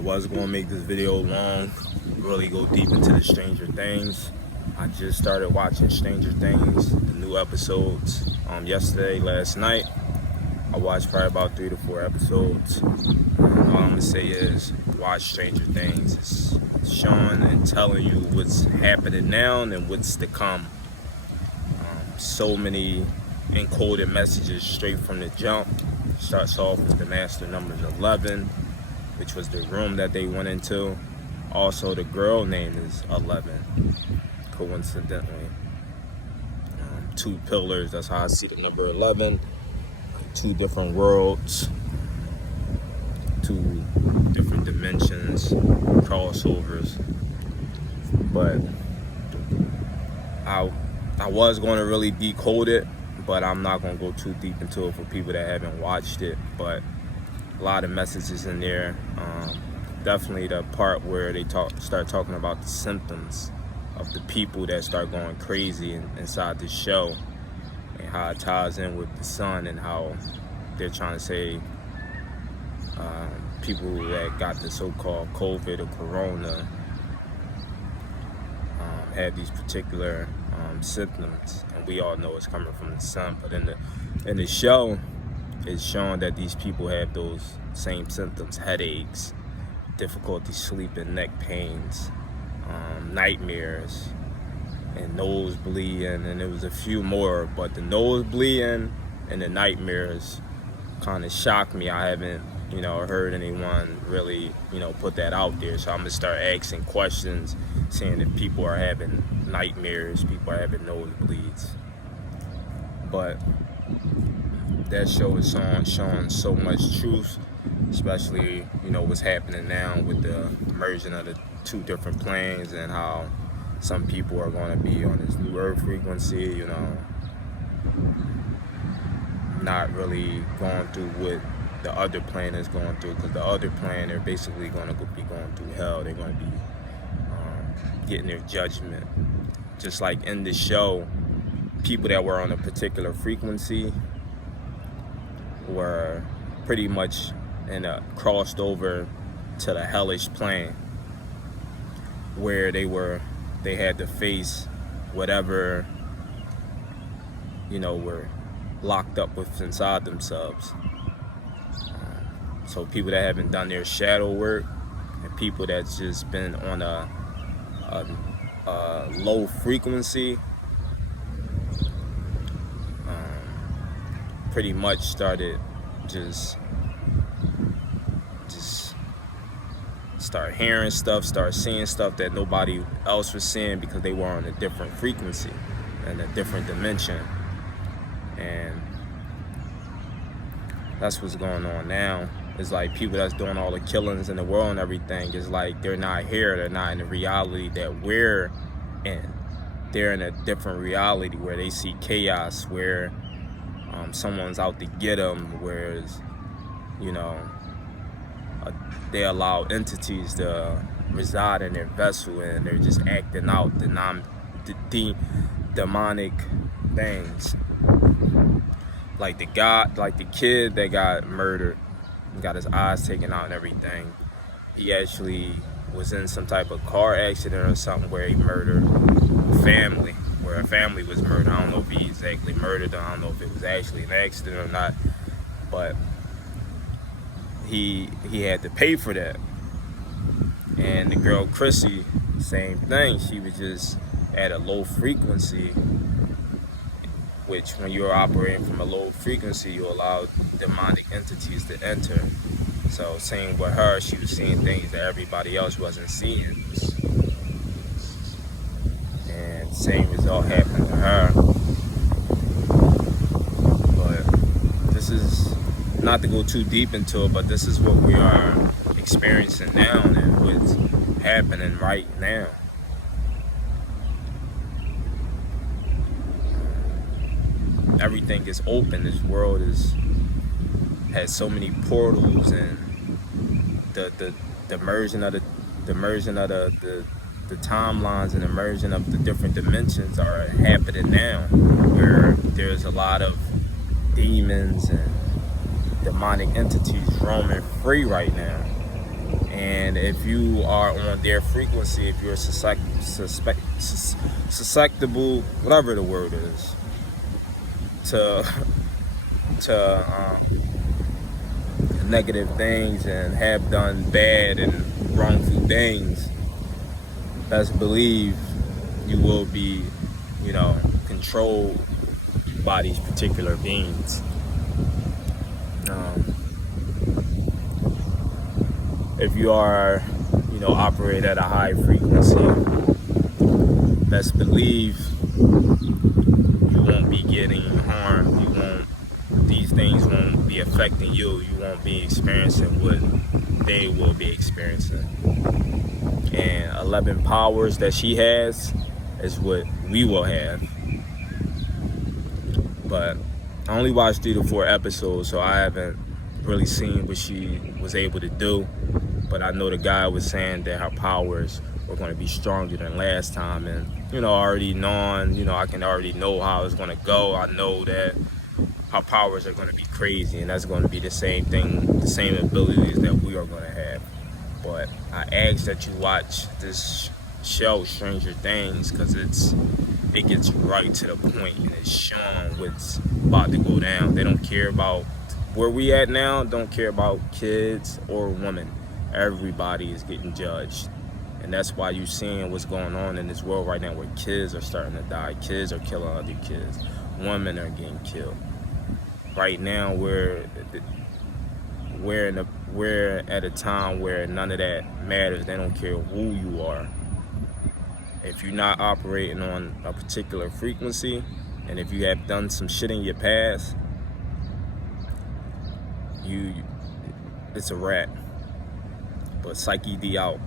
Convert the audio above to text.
was going to make this video long, really go deep into the Stranger Things. I just started watching Stranger Things, the new episodes, last night. I watched probably about 3 to 4 episodes. All I'm going to say is watch Stranger Things. It's showing and telling you what's happening now and what's to come. So many encoded messages straight from the jump. Starts off with the master numbers 11, which was the room that they went into. Also, the girl name is 11, coincidentally. 2 pillars, that's how I see the number 11. 2 different worlds, 2 different dimensions, crossovers. But I was going to really decode it, but I'm not going to go too deep into it for people that haven't watched it. But a lot of messages in there. Definitely the part where they start talking about the symptoms of the people that start going crazy inside the show, and how it ties in with the sun, and how they're trying to say people that got the so-called COVID or Corona had these particular symptoms, and we all know it's coming from the sun. But in the show, it's showing that these people have those same symptoms: headaches, difficulty sleeping, neck pains, nightmares, and nose bleeding, and there was a few more. But the nose bleeding and the nightmares kind of shocked me. I haven't, heard anyone really, put that out there. So I'm gonna start asking questions, seeing if people are having nightmares, people are having nosebleeds. But that show is showing so much truth, especially what's happening now with the immersion of the 2 different planes, and how some people are going to be on this new earth frequency, not really going through what the other plane is going through, because the other plane, they're basically going to be going through hell. They're going to be getting their judgment. Just like in the show, people that were on a particular frequency were pretty much crossed over to the hellish plane, where they had to face whatever were locked up with inside themselves. So people that haven't done their shadow work, and people that's just been on a low frequency, pretty much started just start hearing stuff, start seeing stuff that nobody else was seeing, because they were on a different frequency and a different dimension. And that's what's going on now. It's like people that's doing all the killings in the world and everything, it's like they're not here, they're not in the reality that we're in. They're in a different reality where they see chaos, where someone's out to get them, whereas they allow entities to reside in their vessel, and they're just acting out the demonic things. Like the kid that got murdered, got his eyes taken out and everything. He actually was in some type of car accident or something where he murdered a family, where a family was murdered. I don't know if he exactly murdered them. I don't know if it was actually an accident or not, but he had to pay for that. And the girl Chrissy, same thing. She was just at a low frequency, which when you're operating from a low frequency, you allow demonic entities to enter. So same with her, she was seeing things that everybody else wasn't seeing. And same result happened to her. But this is, not to go too deep into it, but this is what we are experiencing now, and what's happening right now. Everything is open. This world has so many portals, and the immersion of the timelines and immersion of the different dimensions are happening now, where there's a lot of demons and demonic entities roaming free right now. And if you are on their frequency, if you're susceptible, whatever the word is, to negative things and have done bad and wrongful things, best believe you will be, controlled by these particular beings. If you are, operate at a high frequency, best believe you won't be getting harmed. These things won't be affecting you. You won't be experiencing what they will be experiencing. And 11 powers that she has is what we will have. But I only watched 3 to 4 episodes, so I haven't really seen what she was able to do. But I know the guy was saying that her powers were going to be stronger than last time. And, already knowing, I can already know how it's going to go. I know that her powers are going to be crazy, and that's going to be the same thing, the same abilities that we are going to have. But I ask that you watch this show, Stranger Things, because it gets right to the point, and it's showing what's about to go down. They don't care about where we at now, don't care about kids or women. Everybody is getting judged. And that's why you're seeing what's going on in this world right now, where kids are starting to die. Kids are killing other kids. Women are getting killed. Right now, we're at a time where none of that matters. They don't care who you are. If you're not operating on a particular frequency, and if you have done some shit in your past, it's a wrap. But Psyche D out.